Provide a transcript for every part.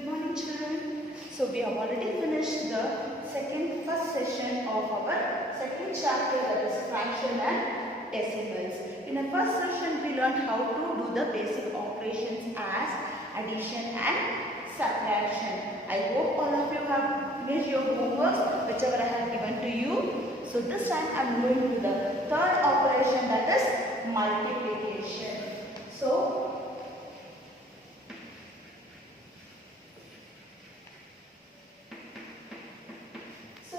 Good morning, children. So we have already finished the first session of our second chapter, that is fraction and decimals. In the first session we learned how to do the basic operations as addition and subtraction. I hope all of you have finished your homework whichever I have given to you. So this time I am going to the third operation, that is multiplication. So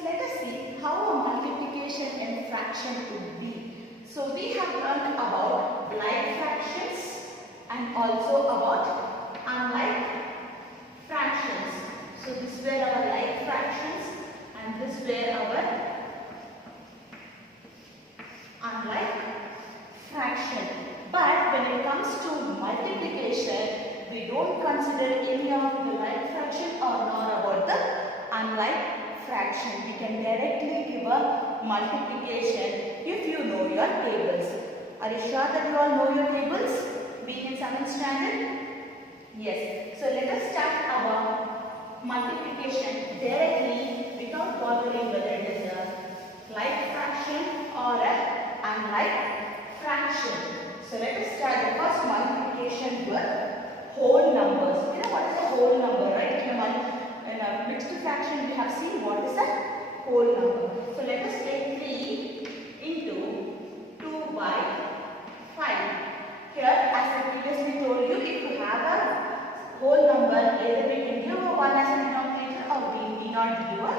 let us see how a multiplication and fraction would be. So we have learned about like fractions and also about unlike fractions. So this were our like fractions and this were our unlike fraction. But when it comes to multiplication, we don't consider any of the like fraction or nor about the unlike fraction. We can directly give a multiplication if you know your tables. Are you sure that you all know your tables? Being in 7th standard? Yes. So let us start our multiplication directly without bothering whether it is a like fraction or a unlike fraction. So let us start the first multiplication with whole numbers. You know what is a whole number, right? In a mixed fraction we have seen what is a whole number. So let us take 3 into 2 by 5. Here, as I previously told you, if you have a whole number, either we can give a 1 as a denominator or we need not give a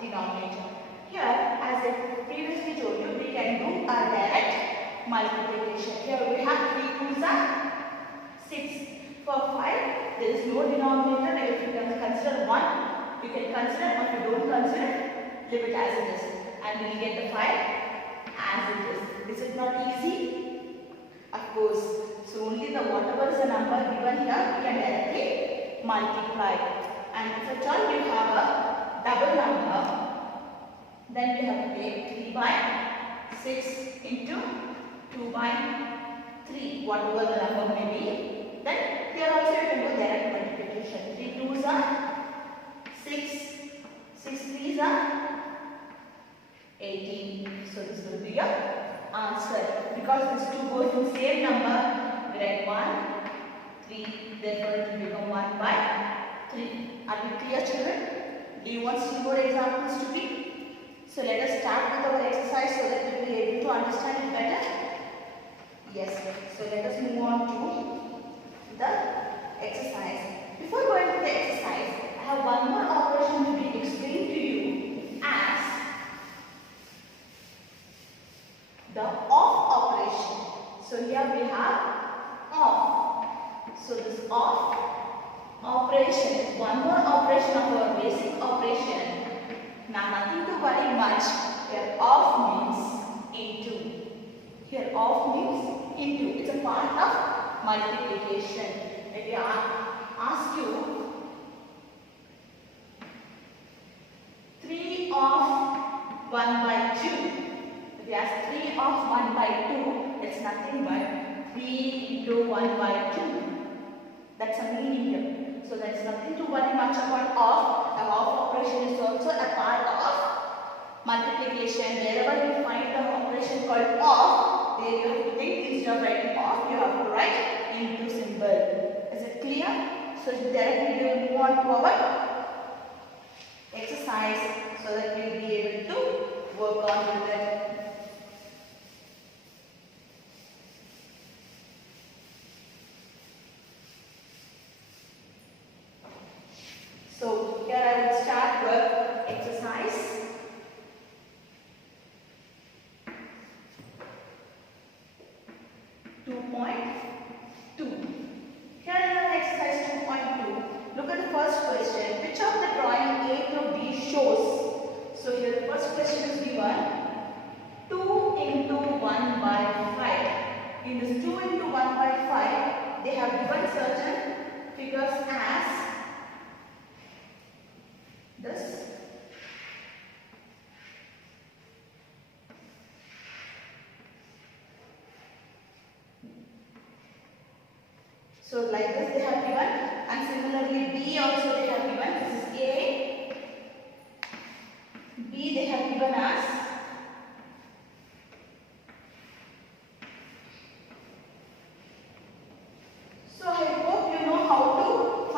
denominator. Here, as I previously told you, we can do a direct multiplication. Here we have 3 2s are 6. For 5, there is no denominator. If you can consider 1, you can consider, or if you don't consider, leave it as it is. And we will get the 5 as it is. Is it not easy? Of course. So only the whatever is the number given here, we can directly multiply. And if at all you have a double number, then we have to take 3 by 6 into 2 by 3, whatever the number may be. Then here also you can do direct multiplication. 3 2s are 6, 6 3s are 18. So this will be your answer. Because these two goes in same number, we write 1, 3. Therefore it will become 1 by 3. Are we clear, children? Do you want some more examples to be? So let us start with our exercise so that we will be able to understand it better. Yes. So let us move on to the exercise. Before going to the exercise, I have one more operation to be explained to you as the off operation. So here we have off. So this off operation is one more operation of our basic operation. Now nothing to worry much. Here off means into. Here off means into. It's a part of multiplication. If I ask you 3 of 1 by 2. If you ask 3 of 1 by 2, it's nothing but 3 into 1 by 2. That's a meaning here. So there's nothing to worry much about off. The off operation is also a part of multiplication. Wherever you find the operation called off, there you have to think instead of writing off, you have to write into symbol. Is it clear? So directly we will move on to our exercise so that we will be able to work on with it. So here I will start with exercise 2.2. Here is an exercise 2.2. Look at the first question. Which of the drawing A to B shows? So here the first question is given 2 into 1 by 5. In this 2 into 1 by 5, they have given certain figures as this. So like this they have given, and similarly B also they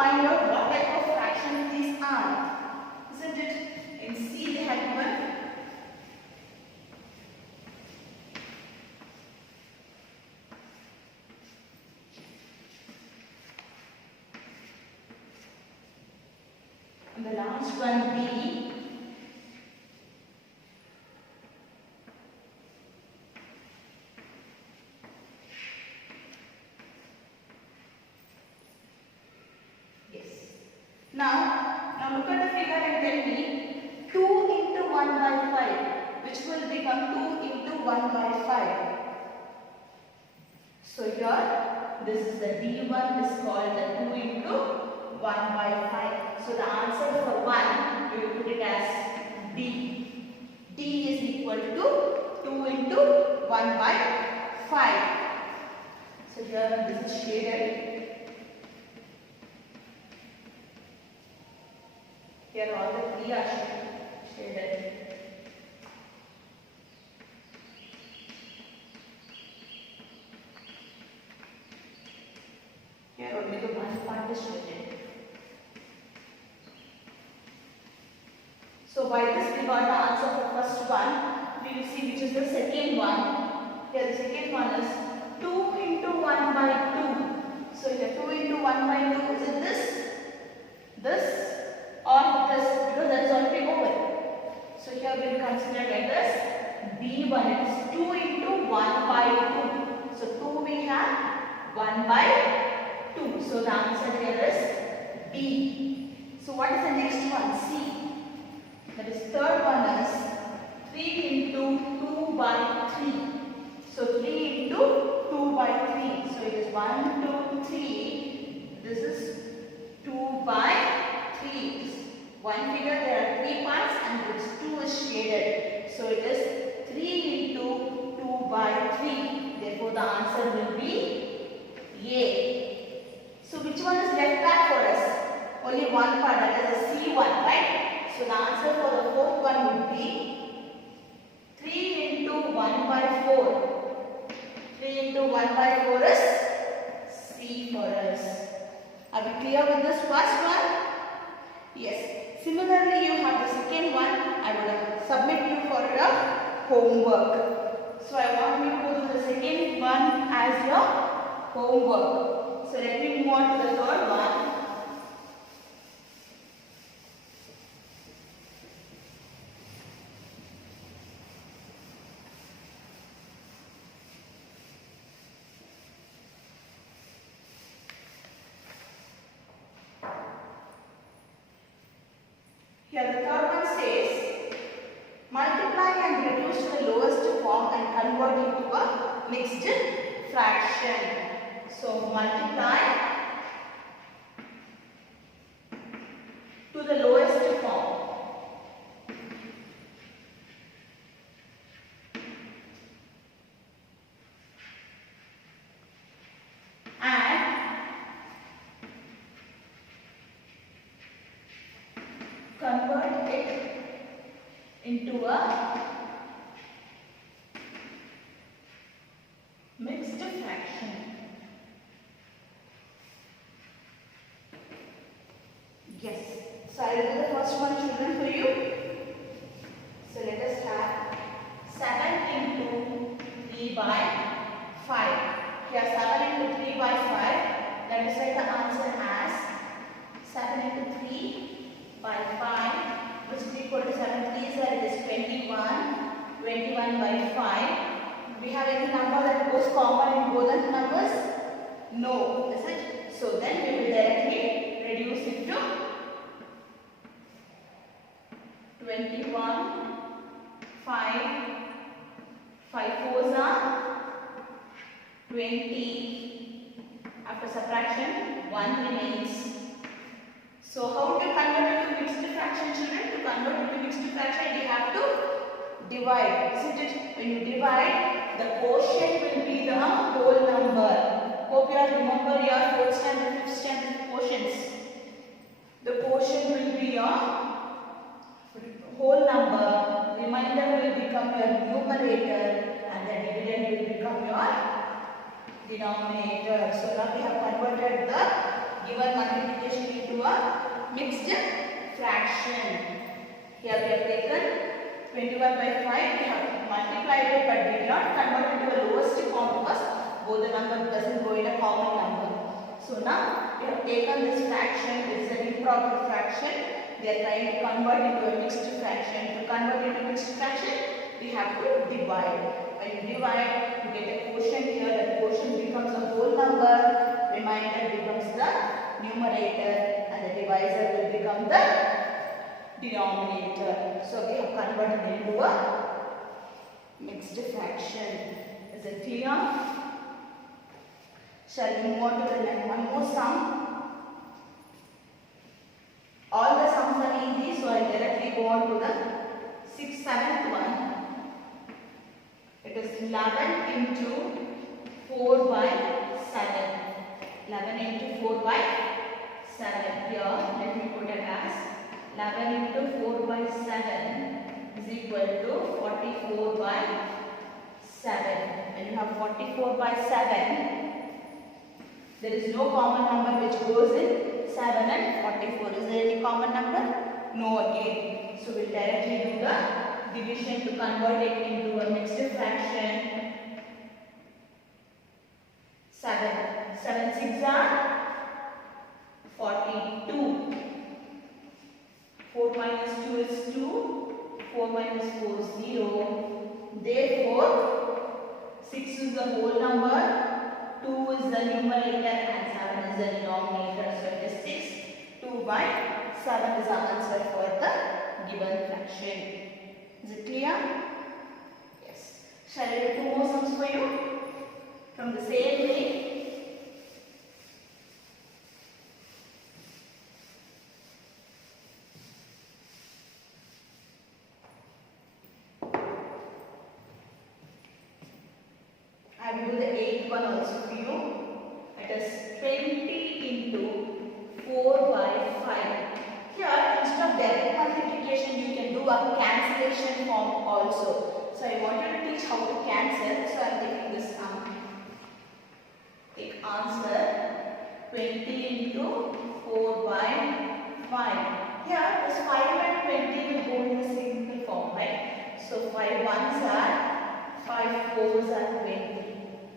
find out what type of fractions these are. Isn't it? In C they have given and the last one B. Yes. Now look at the figure and tell me 2 into 1 by 5, which will become 2 into 1 by 5. So here, this is the D1 is called the 2 into 1 by 5. So the answer for 1, we will put it as D. D is equal to 2 into 1 by 5. So here this is shaded. Here all the three are shaded. Here only the one part is shaded. So by this we got the answer for first one. We will see which is the second one. Here the second one is 2 into 1 by 2. So here 2 into 1 by 2, is it this or this? Because that is already over. So here we will consider it as B1. It is 2 into 1 by 2. So 2 we have 1 by 2. So the answer here is B. So what is the next one? C. That is third one is 3 into 2 by 3. So 3 into 2 by 3. So it is 1, 2, 3. This is 2 by 3. One figure there are 3 parts and this 2 is shaded. So it is 3 into 2 by 3. Therefore the answer will be A. So which one is left back for us? Only one part, that is the C1, right? So the answer for the fourth one would be 3 into 1 by 4. 3 into 1 by 4 is C for us. Are we clear with this first one? Yes. Similarly, you have the second one. I will submit you for your homework. So I want you to go to the second one as your homework. So let me move on to the third one. Here the third one says, multiply and reduce to the lowest form and convert into a mixed fraction. So multiply to the lowest form. Convert it into a mixed fraction. Yes. So I will do the first one, children, for you. So let us have 7 into 3 by 5. Here 7 into 3 by 5. Let us write the answer as 7 into 3 by 5, which is equal to 7 3s are, it is 21. 21 by 5. Do we have any number that goes common in both the numbers? No, is it? So then we will directly reduce it to 21, 5, 5 4s are 20. After subtraction, 1 remains. So how to convert it to mixed fraction, children? To convert it to mixed fraction, you have to divide, isn't it? When you divide, the quotient will be the whole number. Hope you all remember your 4th standard, 5th standard quotients. The quotient will be your whole number, remainder will become your numerator, and the dividend will become your denominator. So now we have converted the given multiplication into a mixed fraction. Here we have taken 21 by 5. We have multiplied it but did not convert it to a lowest form because both the number doesn't go in a common number. So now we have taken this fraction. It is an improper fraction. We are trying to convert into a mixed fraction. To convert into mixed fraction, we have to divide. When you divide, you get a quotient here. The quotient becomes a whole number. Remainder becomes the numerator, and the divisor will become the denominator. So we have converted into a mixed fraction. Is it clear? Shall we move on to the next one more sum? All the sums are easy, so I will directly go on to the 7th one. It is 11 into 4 by 7. 11 into 4 by 7. Here, let me put it as 11 into 4 by 7 is equal to 44 by 7. When you have 44 by 7, there is no common number which goes in 7 and 44. Is there any common number? No again. So we will directly do the division to convert it into a mixed fraction. 7. 7 6 are 42. 4 minus 2 is 2. 4 minus 4 is 0. Therefore, 6 is the whole number. 2 is the numerator and 7 is the denominator. So it is 6. 2 by 7 is the answer for the given fraction. Is it clear? Yes. Shall I do 2 more sums for you? From the same way. I will do the 8th one also for you. It is 20 into 4 by 5. Here, instead of direct multiplication, you can do a cancellation form also. So I want you to teach how to cancel. So I am taking this take answer 20 into 4 by 5. Here, this 5 and 20 will go in the simple form, right? So 5 ones are 5 fours are 20.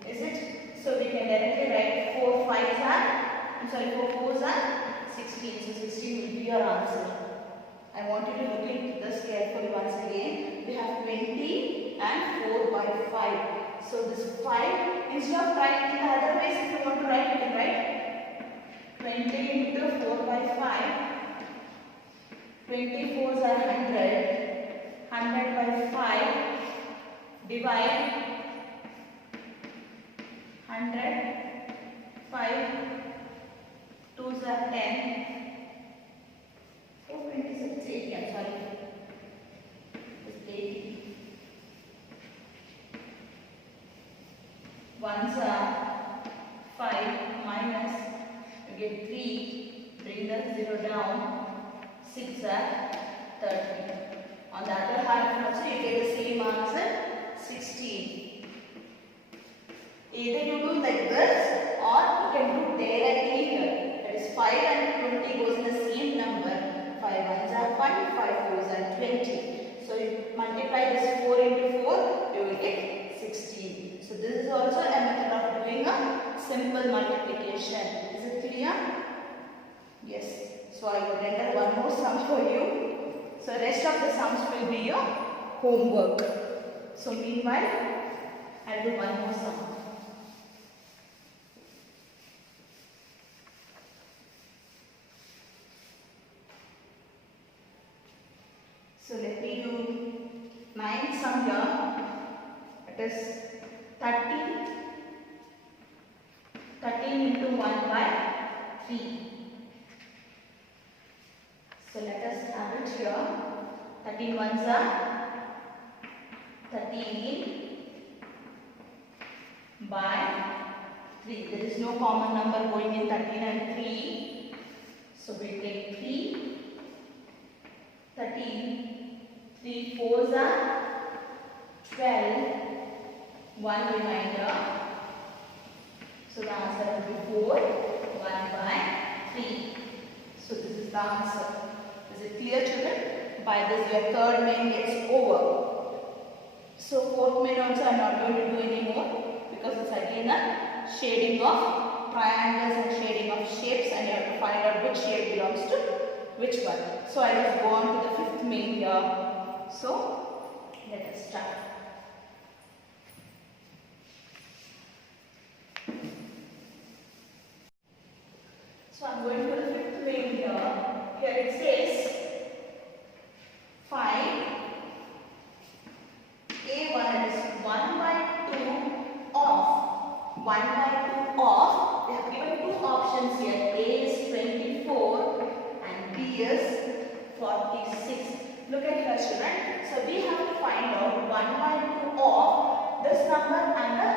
Is it? So we can directly write 4 5s are, 4 4s are 16. So 16 will be your answer. I want you to look into this carefully once again. We have 20 and 4 by 5. So this 5, instead of writing in the other ways, if you want to write, you can write 20 into 4 by 5. 24s are 100. 100 by 5. Divide 100. 5. 2s are 10. 4 26, 80, I'm sorry. It's 80. 1s are 5 minus, you get 3, bring the 0 down, 6 are 30. On the other hand also you get the same answer, 16. Either you do like this or you can do directly here. That is 5 and 20 goes in the same number. 5 ones are 5, 5 fours are 20. So you multiply this 4 into 4, you will get 16. So this is also a method of doing a simple multiplication. Is it clear? Yes. So I will render one more sum for you. So rest of the sums will be your homework. So meanwhile, I will do one more sum. So let me do 9th sum here. It is 13 into 1 by 3. So let us have it here. 13 ones are 13 by 3. There is no common number going in 13 and 3. So we take 3. 13. 3 fours are 12. 1 remainder. So the answer will be 4. 1 by 3. So this is the answer. Is it clear, children? By this your third main gets over. So fourth main also I am not going to do anymore because it's again a shading of triangles and shading of shapes, and you have to find out which shape belongs to which one. So I just go on to the fifth main here. So let us start. So I am going to the fifth main here. Here it says find A1 is 1 by 2 of 1 by 2 of. They have given two options here. A is 24 and B is 46. Look at here, children. So we have to find out 1 by 2 of this number and the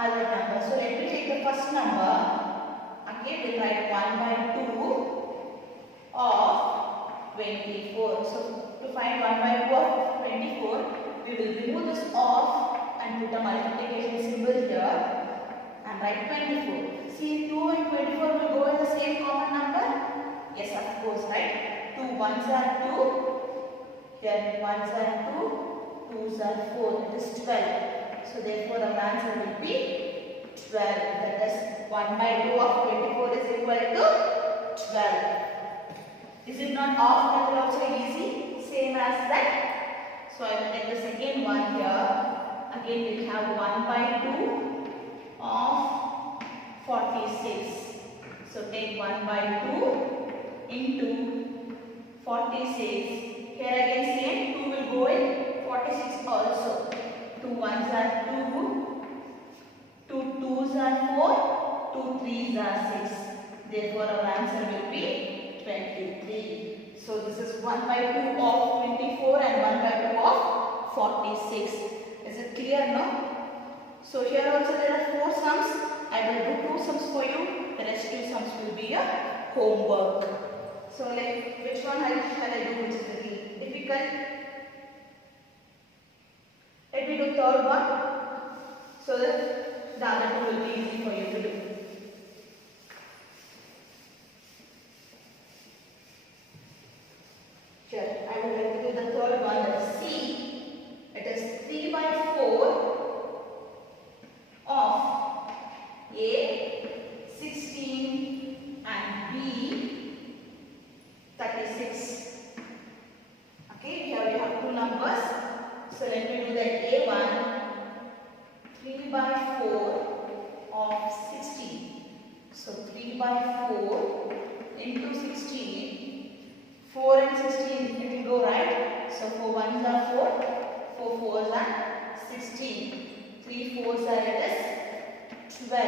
other number. So let me take the first number. Okay, we'll write 1 by 2 of 24. So to find 1 by 2 of 24, we will remove this off and put a multiplication symbol here and write 24. See, 2 and 24 will go in the same common number? Yes, of course, right? 2 ones are 2. Here 1s are 2, 2s are 4. It is 12. So therefore our answer will be 12. That is 1 by 2 of 24 is equal to 12. Is it not off method also easy? Same as that. So I will take the second one here. Again we have 1 by 2 of 46. So take 1 by 2 into 46. Here again same, 2 will go in 46 also. 2 ones are 2, 2 2s are 4, 2 3s are 6. Therefore our answer will be 23. So this is 1 by 2 of 24 and 1 by 2 of 46. Is it clear now? So here also there are 4 sums. I will do 2 sums for you. The rest 2 sums will be your homework. So like which one shall I do which is little difficult? Let me do third one so that the other 2 will be easy for you to do. Sure, I will let you do the third one, that is C. It is 3 by 4 of A 16 and B 36. Okay, here we have 2 numbers. So let me do the A1, 3 by 4 of 16. So 3 by 4 into 16. 4 and 16 it will go, right? So 4 1s are 4, 4 4s are 16. 3 4s are it is 12.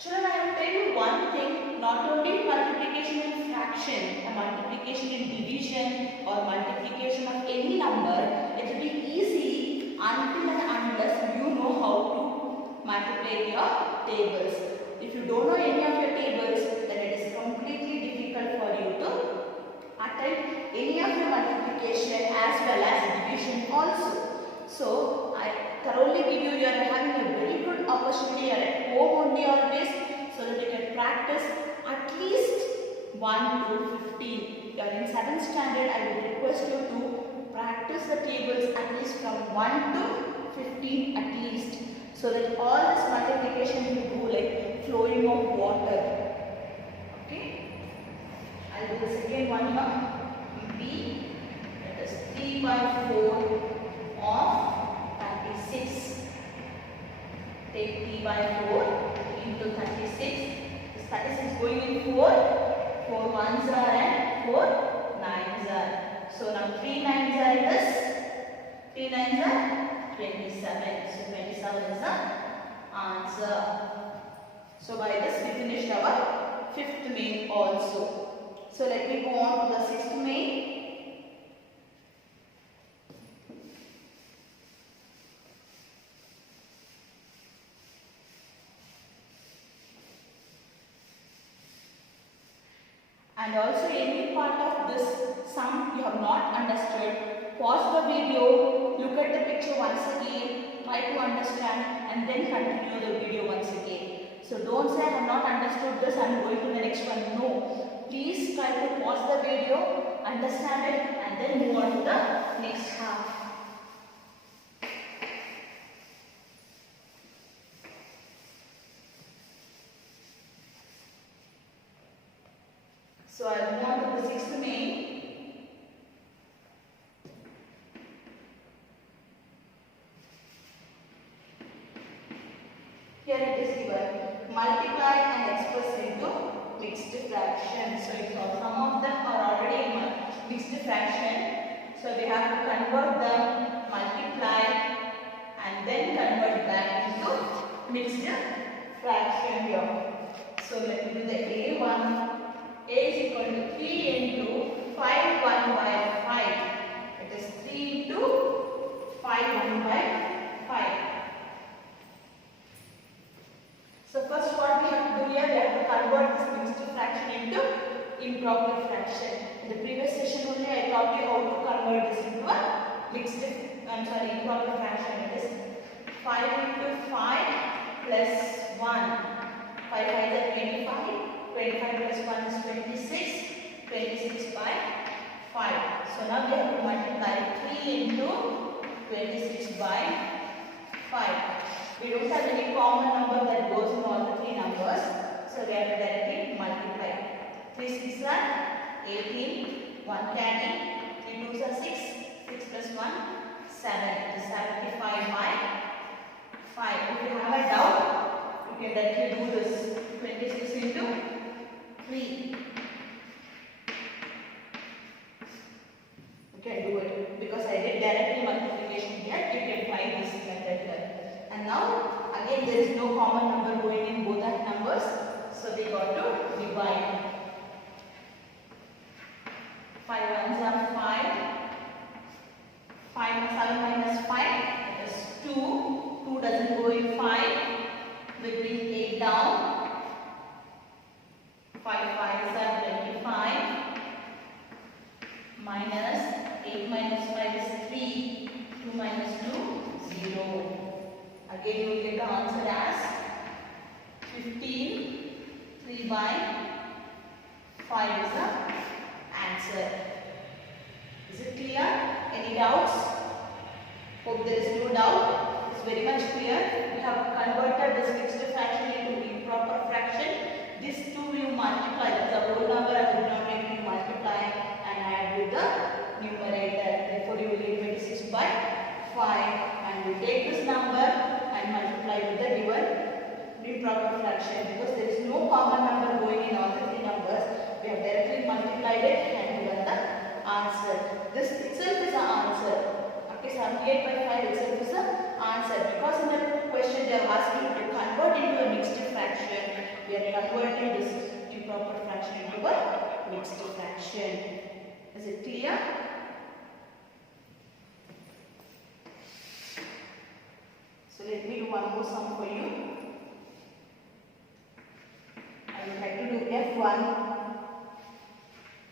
Children, I will tell you one thing, not only multiplication in fraction, a multiplication in division or multiplication of any number, it will be easy until and unless you know how to multiply your tables. If you don't know any of your tables, then it is completely difficult for you to attempt any of your multiplication as well as division also. So, I thoroughly give you are having a very good opportunity at home only always, so that you can practice at least 1 to 15. You are in 7th standard, I will request you to practice the tables at least from 1 to 15 at least, so that all this multiplication will do like flowing of water. Okay? I will do the second one now. B, that is 3 by 4 of 36. Take 3 by 4 into 36. This 36 going in 4. 4 1s are and 4 9s are. So now 3 9s are this. 3 9s are 27. So 27 is the answer. So by this we finished our 5th main also. So let me go on to the 6th main. And also any part of this sum you have not understood, pause the video, look at the picture once again, try to understand and then continue the video once again. So don't say I have not understood this, I am going to the next one. No. Please try to pause the video, understand it, and then move on to the next half. So I move on to the sixth main. Here it is given, multiply and express into mixed fraction. So some of them are already in mixed fraction. So we have to convert them, multiply and then convert back into mixed fraction here. So let me do the A1. A is equal to 3 into 5 1 by 5. It is 3 into 5 1 by 5. So first what we have to do here, we have to convert this mixed fraction into improper fraction. In the previous session only I taught you how to convert this into a improper fraction. It is 5 into 5 plus 1. 5 5 is 25. 25 plus 1 is 26. 26 by 5. So now we have to multiply 3 into 26 by 5. We don't have any common number that goes in all the three numbers. So we have to directly multiply. 3 6 are 18. 1 carry. 3 2s are 6. 6 plus 1 7. It is 75 by 5. If you have a doubt, you can directly do this. 26 into 3. You can do it because I did directly multiplication here. You can try this method here. And now again there is no common number going in both the numbers. So we got to divide. 5 ones are 5. 7 minus 5 is 2. 2 doesn't go in 5. We bring 8 down. 5 5s are 25. Minus 8 minus 5 is 3. 2 minus 2, 0. Again we will get the answer as 15. 3 by 5 is the answer. Is it clear? Any doubts? Hope there is no doubt. It's very much clear. We have converted this mixed fraction into improper fraction. These two you multiply. That's the whole number as a denominator you multiply and add with the numerator. Therefore you will get 26 by 5. And you take this number and multiply with the given improper fraction, because there is no common number going in all the three numbers. We have directly multiplied it and given the answer. This itself is the answer. Okay, 78 by 5 itself is the answer, because in the question they are asking you to convert into a mixed fraction. We are converting this improper fraction into a mixed fraction. Is it clear? So let me do one more sum for you. I would like to do F1.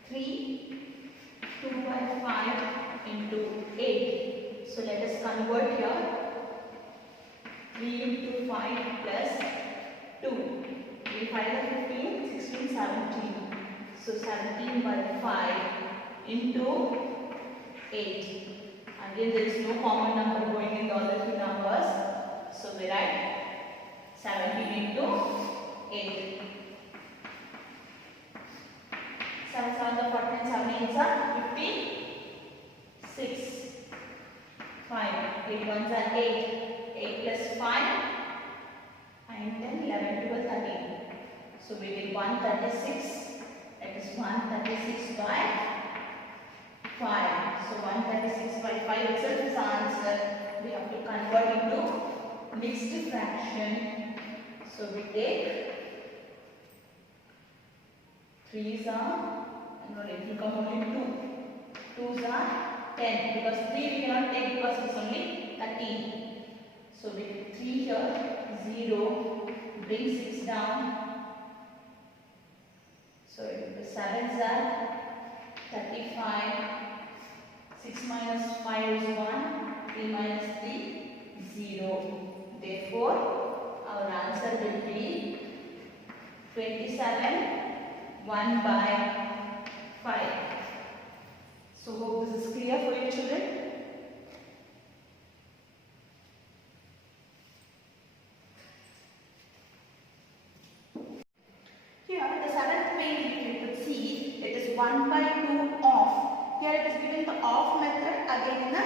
3, 2 by 5 into 8. So let us convert here. 3 into 5 plus 2. 3 5 is 15, 16, 17. So 17 by 5 into 8. Again there is no common number going in all the three numbers. So we write 17 into 8. 7 7 are 14, 7 8s are 56. 5, 8 1s are 8. 8 plus 5, 9, 10, 11, 12, 13. So we will 136. That is 136 by 5. So 136 by 5 itself is the answer. We have to convert into mixed fraction. So we take 3s are, no, it will come only 2. 2s are 10, because 3 we cannot take because it is only 13. So with 3 here, 0, bring 6 down. So the 7s are 35. 6 minus 5 is 1. 3 minus 3, 0. Therefore, our answer will be 27 1 by 5. So hope this is clear for you children. Here the seventh page you could see it is 1 by 2 off. Here it is given the off method again in a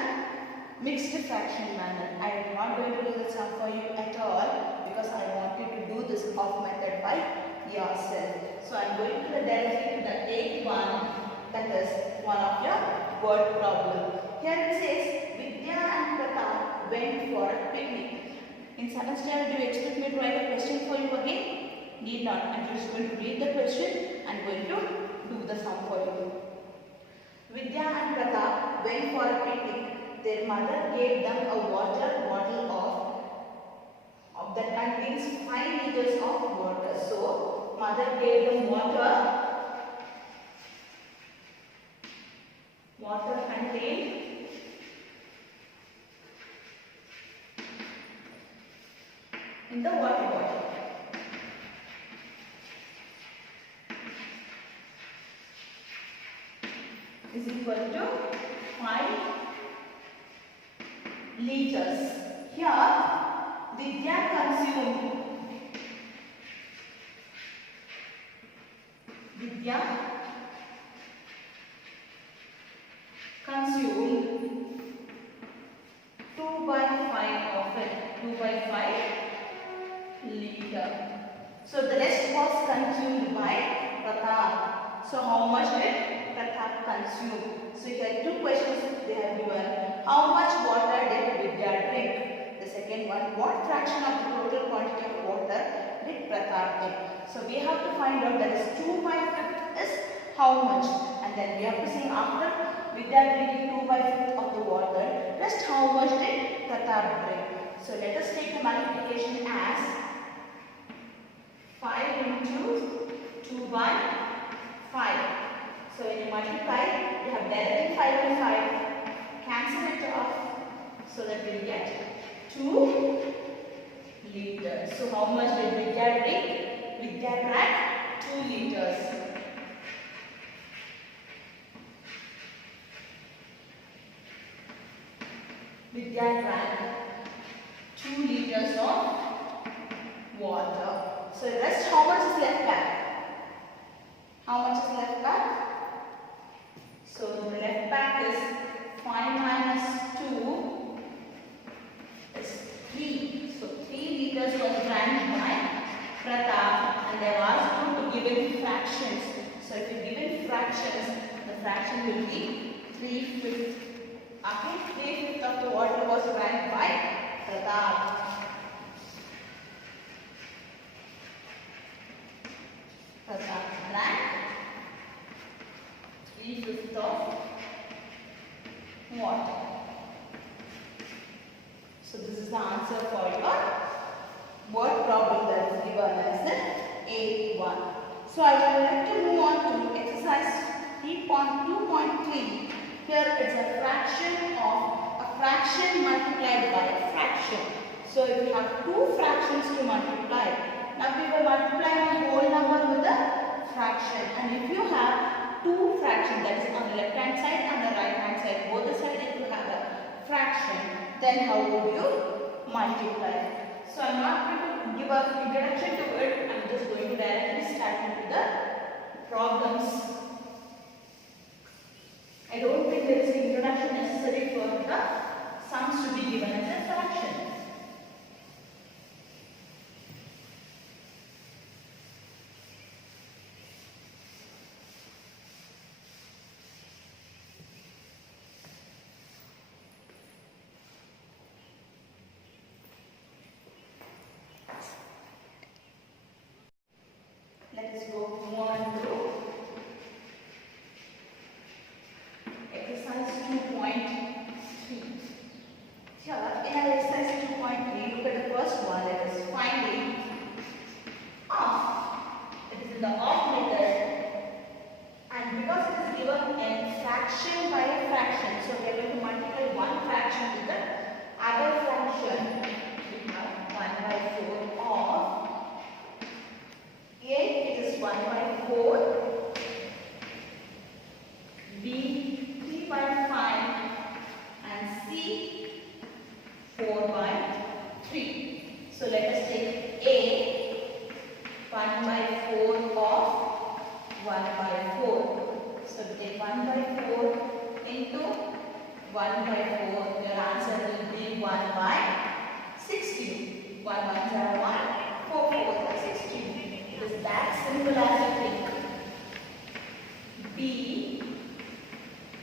mixed fraction manner. I am not going to do the sum for you at all because I want you to do this off method by yourself. So I am going to directly to the 8th one, that is one of your word problem. Here it says Vidya and Pratap went for a picnic. In 7th standard, do you expect me to write a question for you again? Need not. I am just going to read the question and going to do the sum for you. Vidya and Pratap went for a picnic. Their mother gave them a water bottle of that contains 5 liters of water. So, mother gave them water contained in the water bottle. Is equal to 5 liters. Here, Vidya consumed consumed 2 by 5 of it. 2 by 5 liter. So the rest was consumed by Pratap. So how much did Pratap consume? So here two questions they have given. How much water did Vidya drink? The second one, what fraction of the total quantity of water did Pratap take? So we have to find out that is 2 by 5 is how much? And then we have to say after Vidya drinking 2 by 5 of the water, rest how much did Pratap drink? So let us take the multiplication as 5 into 2 by 5. So when you multiply, you have directly 5 by 5. Cancel it off so that we will get 2 liters. So how much did Vidya drink? Vidya drank 2 liters. Vidya drank 2 liters of water. So the rest, how much is left back? How much is left back? So the left back is 5 minus 2 is 3. So 3 liters was drank by Pratap, and they have asked you to give in fractions. So if you give in fractions, the fraction will be 3/5. Okay, 3/5 of the water was drank by Pratap. Pratap drank 3/5 of water. So this is the answer for your word problem that is given as the 8th one. So I would like to move on to exercise 3.2.3. Here it's a fraction multiplied by a fraction. So if you have two fractions to multiply, now we will multiply the whole number with a fraction. And if you have two fractions, that is on the left hand side and the right hand side, both the sides if you have a fraction, then how would you multiply? So I am not going to give an introduction to it. I am just going to directly start into the problems. I don't think there is an introduction necessary for the sums to be given as a fraction. Let us go on to exercise 2.3. Here in exercise 2.3, look at the first one, that is finding off. It is in the off method, and because it is given in fraction by a fraction, so we are going to multiply one fraction with the other fraction. We have 1/4 of 8 4, B 3 by 5 and C 4 by 3. So let us take A 1 by 4 of 1 by 4. So we take 1 by 4 into 1 by 4. Your answer will be 1 by 16. 1 ones are 1, 4 fours are 16. It is that simple as you think. B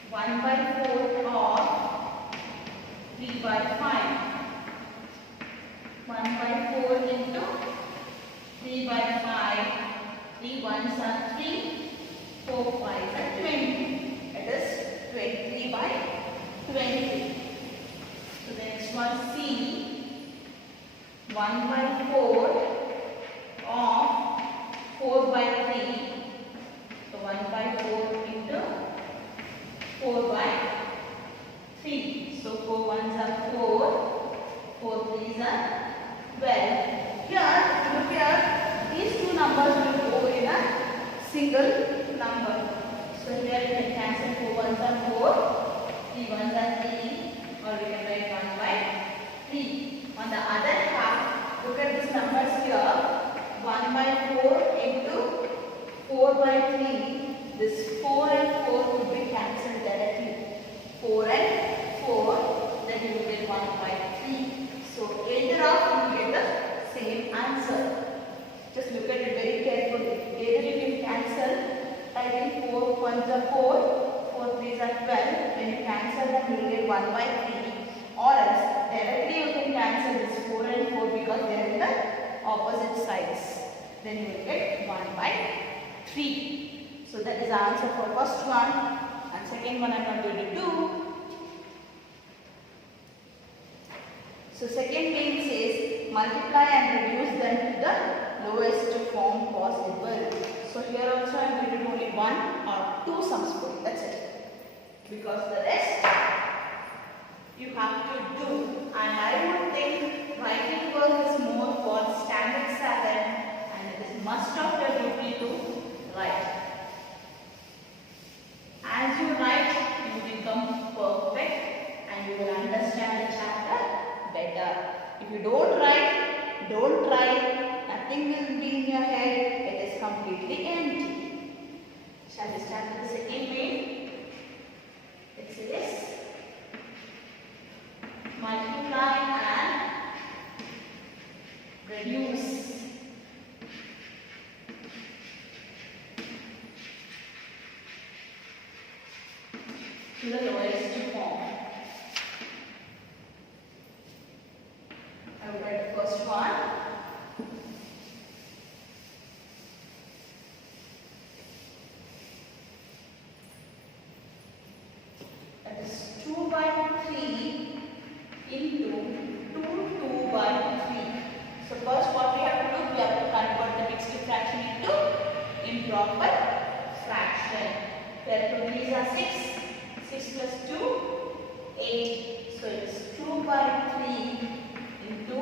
1 by 4 of 3 by 5. 1 by 4 into 3 by 5. 3 ones are 3, 4 fives are 20. It is 23 by 20. So the next one C. 1 by 4 of 4 by 3. So 1 by 4 into 4 by 3. So 4 ones are 4, 4 threes are 12. Here, look here, these two numbers will go in a single number. So here we can cancel 4 ones are 4, 3 ones are 3, or we can write 1 by 3. On the other half, look at these numbers here. 1 by 4 into 4 by 3. This 4 and 4 will be cancelled directly. 4 and 4, then you will get 1 by 3. So either of you will get the same answer. Just look at it very carefully. Either you can cancel, typing 4 ones are 4, 4 threes are 12. When you cancel them, you will get 1 by 3. Or else, directly you can cancel this 4 and 4 because they are in the opposite sides. Then you will get 1 by 3. So that is the answer for first one. And second one I am not going to do. So second main says multiply and reduce them to the lowest form possible. So here also I am going to do only 1 or 2 sums for you. That's it. Because the rest you have to do. And I would think writing work is more for standard 7 and it is must of your duty to write. As you write, you become perfect and you will understand the chapter better. If you don't write, don't try, nothing will be in your head, it is completely empty. Shall we start with the second main? It says multiply and reduce. To the lowest form. I will write the first one. That is 2 by 3 into 2 by 3. So first what we have to do, we have to convert the mixed fraction into improper fraction. Where 2 threes are 6. 6 plus 2, 8. So it's 2 by 3 into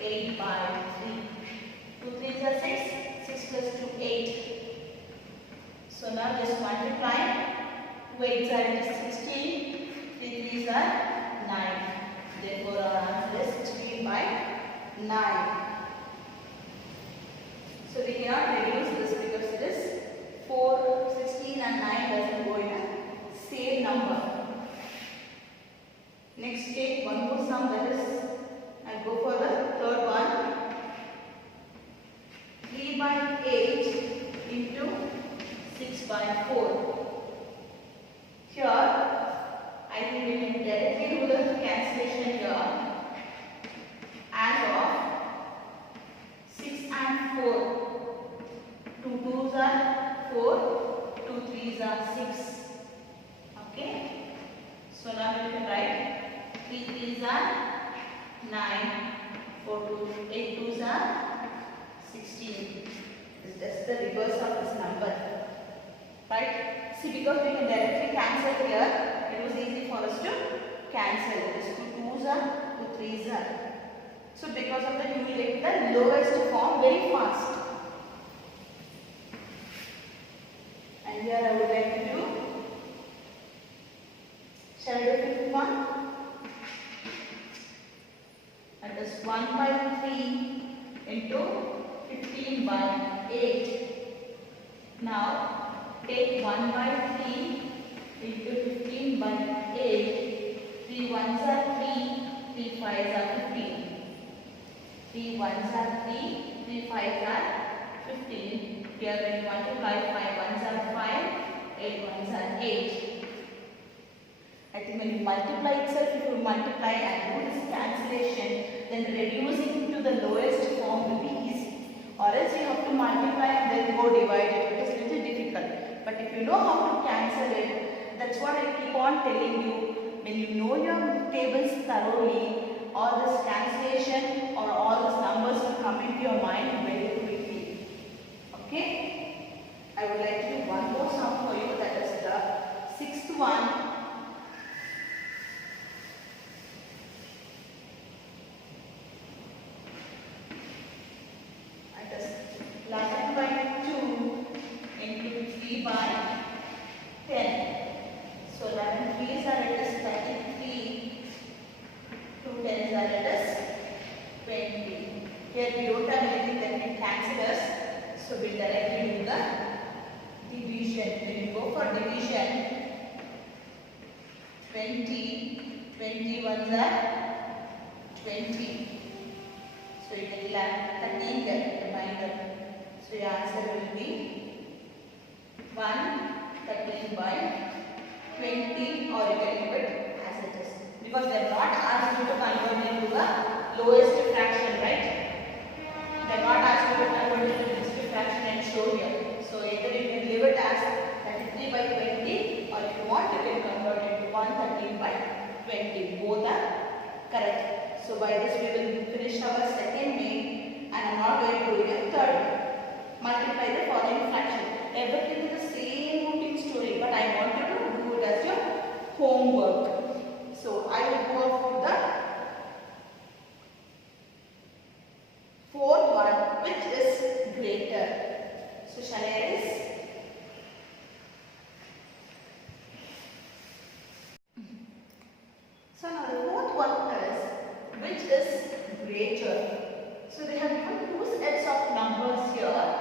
8 by 3. 2 threes are 6. 6 plus 2, 8. So now just multiply. 2 8s are 16. 3 threes are 9. Therefore our answer is 16 by 9. So we cannot reduce this because it is 4, 16 and 9 doesn't go in a same number. Next take one more sum, that is, I'll go for the third one. 3 by 8 into 6 by 4. Here, I think we can directly do the cancellation here. As of 6 and 4. 2 2s are 4, 2 3s are 6. Okay, so now we can write 3 3s are 9, 4 2, 8 2s are 16. It's just the reverse of this number, right? See, because we can directly cancel here, it was easy for us to cancel. This 2 2s are 2 3s are. So because of that, you will get the lowest form very fast. here I would like to do, shall I do fifth one? That is 1 by 3 into 15 by 8. Now take 1 by 3 into 15 by 8. 3 ones are 3, 3 fives are 15. 3 ones are 3, 3 fives are 15. Here when you multiply, 5 ones are 5, 8 ones are 8. I think when you multiply itself, if you multiply and do this cancellation, then reducing to the lowest form will be easy. Or else you have to multiply and then go divide it. It is little difficult. But if you know how to cancel it, that's what I keep on telling you. When you know your tables thoroughly, all this cancellation or all these numbers will come into your mind very quickly. Okay? I would like to do one more sum for you, that is the sixth one. That is 11 by 2 into 3 by 10. So 11 3s are it is 33. 2 10s are it is 20. Here we don't have anything that can cancel us. So we directly do the division. When you go for division, 20, 21s are 20. So you can land 13 there, reminder. So your answer will be 13 by 20, or you can do it as it is. Because they are not asked you to convert into the lowest fraction, right? They are not asked you to convert into the least fraction and show here. So either you can leave it as 33 by 20, or if you want you can convert it to 113 by 20. Both are correct. So by this we will finish our second main, and I am not going to do a third. Multiply the following fraction. Everything is the same routine story, but I want you to do it as your homework. So I will go for the fourth one, which is greater. So shall I erase? So now the fourth one is, which is greater. So they have given two sets of numbers here.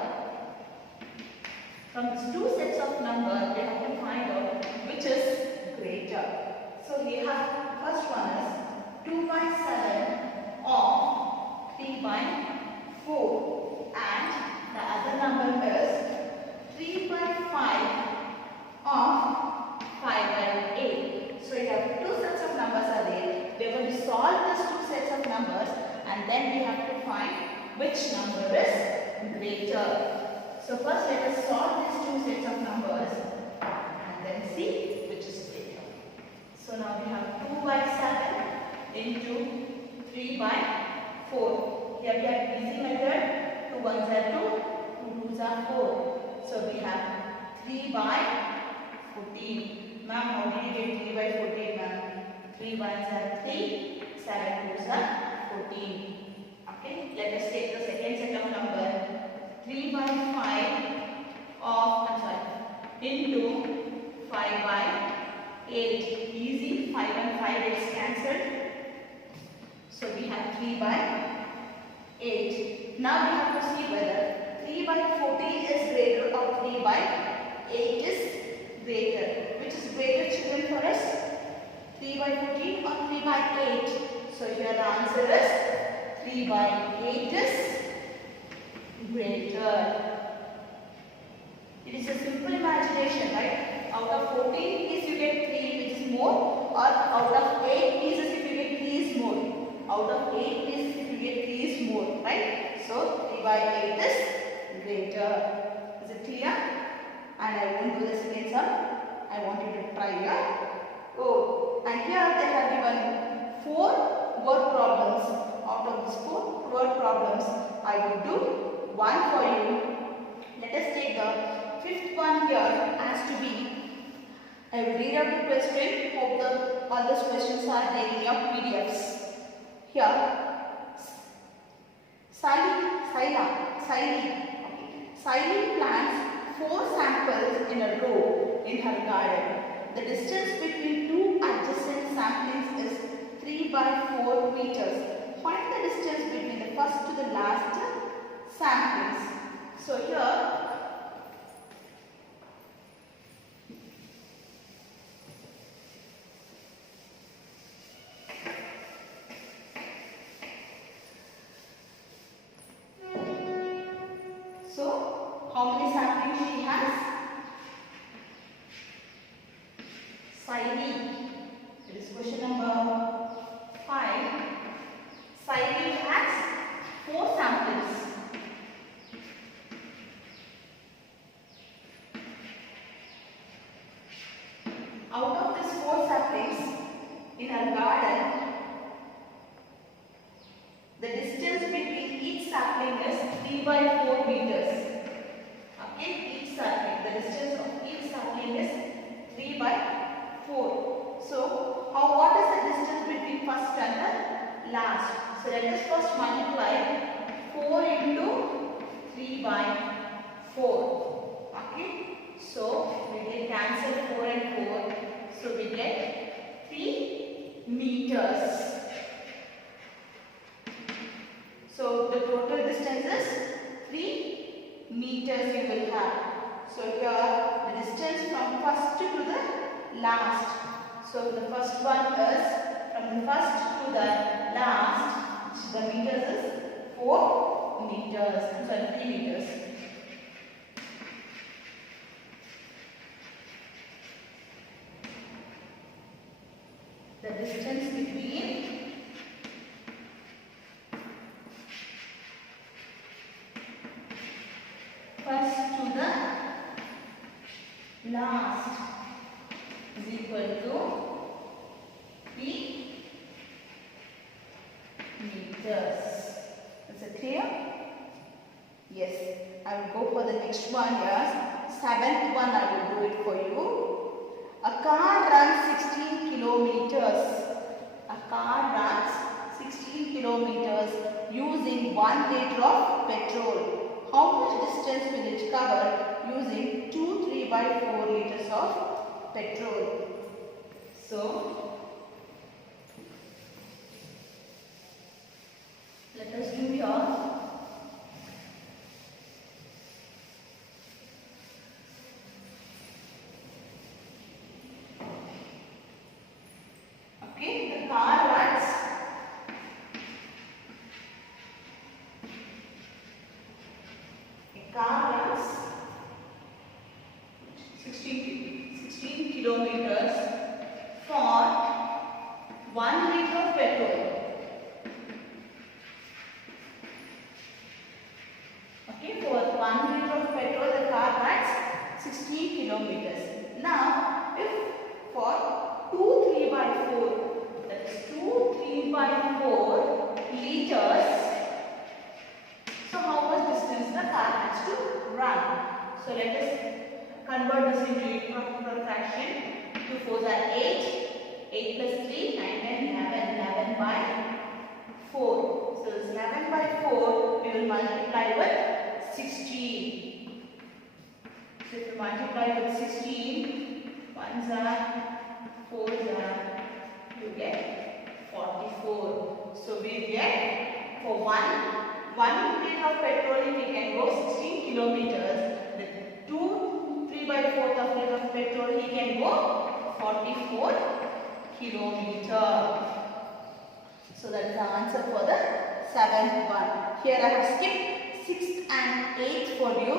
From these two sets of numbers, they have to find out which is greater. So we have first one is 2 by 7 of 3 by 4, and the other number is 3 by 5 of 5 by 8. So we have two sets of numbers are there. We are going to solve these two sets of numbers, and then we have to find which number is greater. So first let us solve these two sets of numbers and then see which is greater. So now we have 2 by 7 into 3 by 4. Here we have easy method. 2 ones are 2, 2 twos are 4. So we have 3 by 14. Ma'am, how did you get 3 by 14, ma'am? 3 ones are 3, 7 twos are 14. Okay, let us take the second set of number. 3 by 5 of, into 5 by 8. Easy, 5 and 5 gets cancelled. So we have 3 by 8. Now we have to see whether 3 by 14 is greater or 3 by 8 is greater. Which is greater, children, for us? 3 by 14 or 3 by 8? So here the answer is 3 by 8 is greater. It is a simple imagination, right? Out of 14 pieces you get 3, which is more, or out of 8 pieces if you get 3 is more. Out of 8 pieces if you get 3 is more, right? So 3 by 8 is greater. Is it clear? And I won't do the second sum. I want you to try here. Oh, and here they have given 4 word problems. Out of these 4 word problems, I will do one for you. Let us take the fifth one here as to be. I will read out the question. Hope all those questions are there in your PDFs. Here, Sally plans 4 samples in a row in her garden. The distance between two adjacent samplings is 3 by 4 meters. Find the distance between the first to the last samplings. So here, how many saplings she has? Sree. It is question number 5. Sree has 4 samples. Out of these 4 saplings in her garden, the distance between each sapling is 3 by 4 meters. Okay, each sapling, the distance of each sapling is 3 by 4. So, what is the distance between first and the last? So, let us first multiply 4 into 3 by 4. Okay, so we will cancel 4 and 4. So, we get 3 meters. So, the total distance is 3 meters you will have. So, here the distance from first to the last. So, the first one is from the first to the last, the meters is 4 meters, sorry 3 meters. The distance between first to the last is equal to 3 meters. Is it clear? Yes. I will go for the next one here. 7th one I will do it for you. A car runs 16 kilometers. A car runs 16 kilometers using 1 liter of petrol. How much distance will it cover using 2 3 by 4 liters of petrol? So, let us do here. Okay, the car runs 16 kilometers for 1 liter of petrol. Okay, for 1 liter of petrol the car runs 16 kilometers. Now, if for 2 3 by 4, that is 2 3 by 4 liters, so how much distance the car has to run? So let us convert this into equal fraction. 2 4s are 8. 8 plus 3, 9 and 11. 11 by 4. So this 11 by 4 we will multiply with 16. So if you multiply with 16, 1s are, 4s are, you get 44. So we get for 1 liter of petrol we can go 16 kilometers. With 2 3 by 4 of liter of petrol he can go 44 kilometers. So that is the answer for the 7th one. Here I have skipped 6th and 8th for you.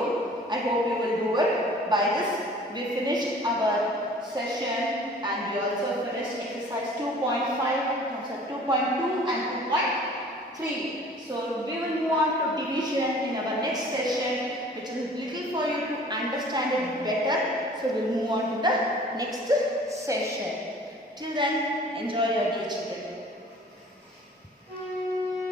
I hope you will do it. By this we finished our session and we also finished exercise 2.5, 2.2 and 2.3. So we will move on to division in our next session, which is little for you to understand it better. So we will move on to the next session. Till then, enjoy your day, children.